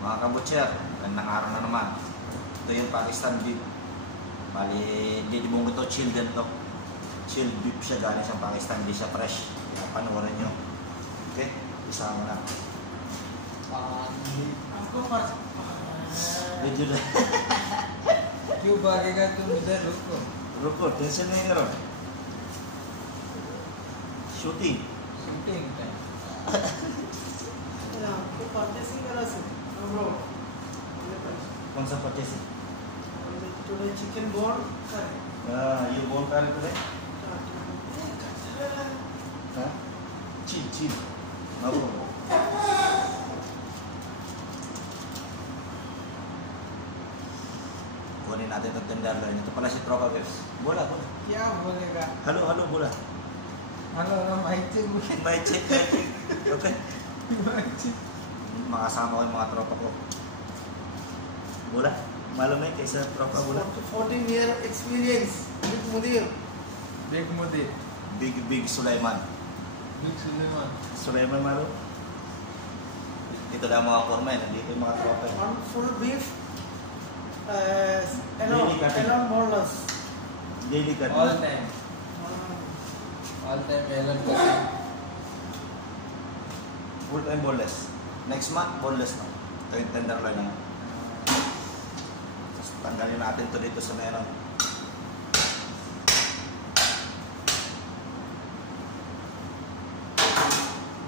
Mga kabutcher, gandang araw na naman. Ito yung Pakistan beef. Bali, hindi mo ito chilled din to. Chilled beef siya galing sa Pakistan, hindi siya fresh. Kaya panoorin nyo. Okay, isa mo na. आपको first Video na. क्यों भागेगा तुम इधर रुको Ruko, tension na yun ron. Shooting. Shooting time आपको परचेसिंग करा से bro Kung sa purchasing. Today chicken bone करे You won't carry today? Ha? Chill, chill. Mabo. Kunin natin itong tenderloin. Ito pala si Tropa Beps. Bola, bola. क्या बोलेगा Halo, halo, bola. Hello mic check May check, may check. Okay. Mic check Mga kasama ko yung mga tropa ko. Bola. Malamig kaysa tropa bola. 14 year experience with Mudir. देख मुझे Big Sulaiman. Big Sulaiman Sulaiman malo. Dito lang mga forma. Nandito yung mga tropa. One full beef. Daily cutting. Alone boneless. Daily cut. All time एलन करते Full time boneless. Next month, boneless na. Ito yung tenderloin na. Tapos tanggalin natin to dito sa meron.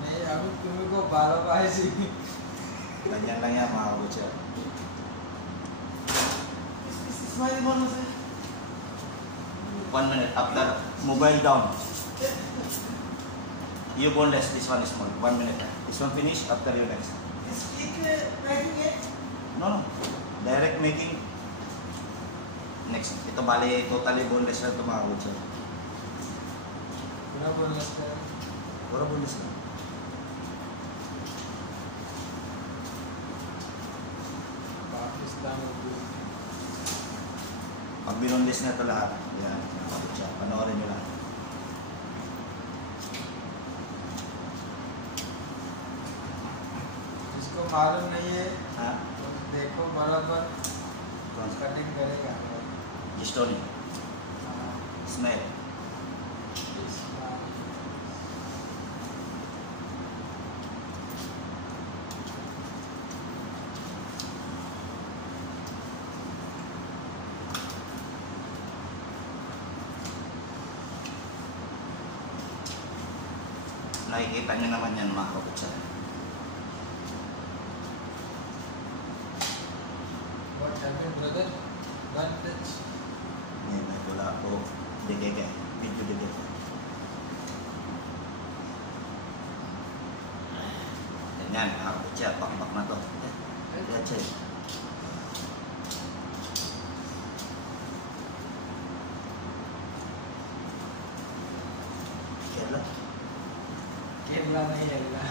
नहीं अभी तुम्ही को 12 पाहिजे Ganyan lang yan mga kabutcher. This is my boneless. 1 minute after mobile down. You boneless, this one is small. 1 minute. This one finish after you next. Is stick making it? No, no. Direct making. Next. Ito bali totally boneless na ito mga kabutcher. पूरा बोल सकते हैं Puro boneless na. Pakistan Pag binoneless na ito lahat, yan, mga kabutcher. Panoorin nyo lang. जिसको मालूम नहीं है Ha? तो देखो बराबर Kung कटिंग करेगा history, smell. Nakikita nyo naman yan mga kabutcher. What happened, brother? One touch. May wala po. Digege. Video digege. Ganyan mga kabutcher. Pakpak na to. Ayan siya. Kerala. Kerala नहीं लगेगा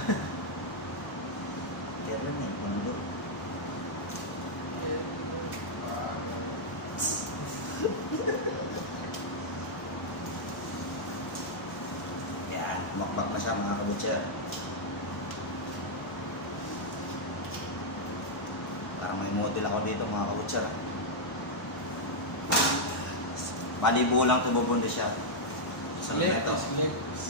Kerala niya. Mundo. Yan. Makbak na siya mga kabutcher. Parang may model ako dito mga kabutcher. Balibo lang tumubundo siya. Sa leg ito. piece, leg piece.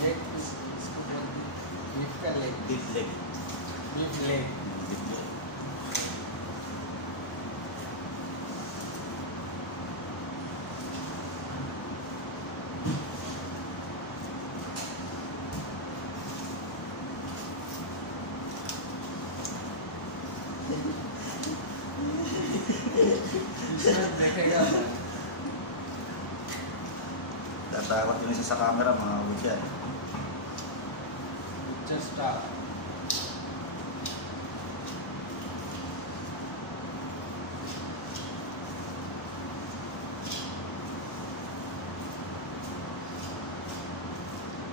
leg piece इसको बोलते हैं बीफ का leg Deep leg. Beef leg Deep leg. इसमें देखेगा Tatakot yun isa sa camera mga kabutcher. just start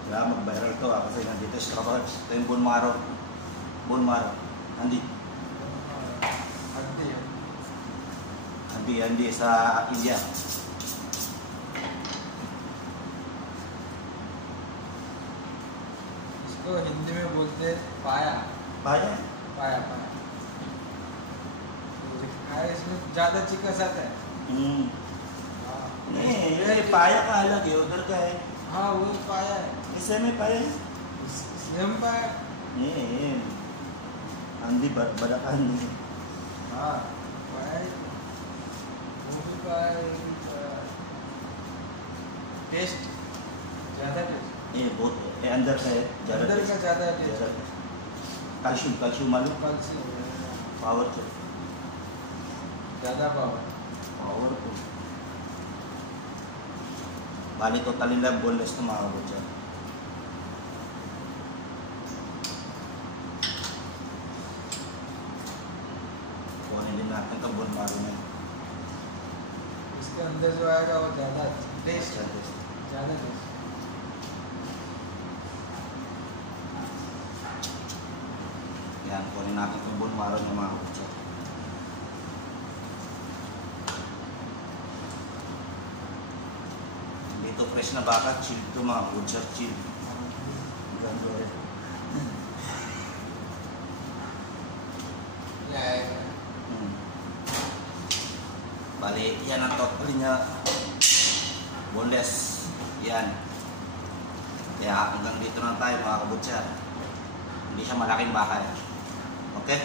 Kaya mag-viral to kasi nandito sa Strabag. Ito yung bone marrow. Bone marrow. Andi. हड्डी है Andi sa India. इसको हिंदी में बोलते हैं पाया Paya? पाया पाया तो लिखा है इसमें ज़्यादा चिकस आता है Hmm. हाँ नहीं, ये पाया का अलग है, उधर का है। हाँ वो पाया है इसे में पाया है? इसमें हम पाया ये आंधी बड़ा आंधी। हाँ पाया है वो भी पाया है टेस्ट ज़्यादा टेस्ट ये बहुत ये अंदर का है, ज़्यादा अंदर का ज़्यादा टेस्ट ज़्यादा कैल्शियम कैल्शियम मालूम कल से पावर तो ज़्यादा पावर पावर तो bali total nila boneless na mga kabutsa. Kuhanin din natin itong bone marrow niya. इसके अंदर जो आएगा वो ज़्यादा टेस्ट Extra taste. ज़्यादा test Yan, kuhanin natin itong bone marrow niya mga kabutsa. Dito fresh na baka, chill ito mga kabutsa, chill. Ganda eh. ये आएगा Bali, yan ang total niya. Boneless. Yan. Kaya hanggang dito na tayo mga kabutsa. Hindi siya malaking baka. Okay?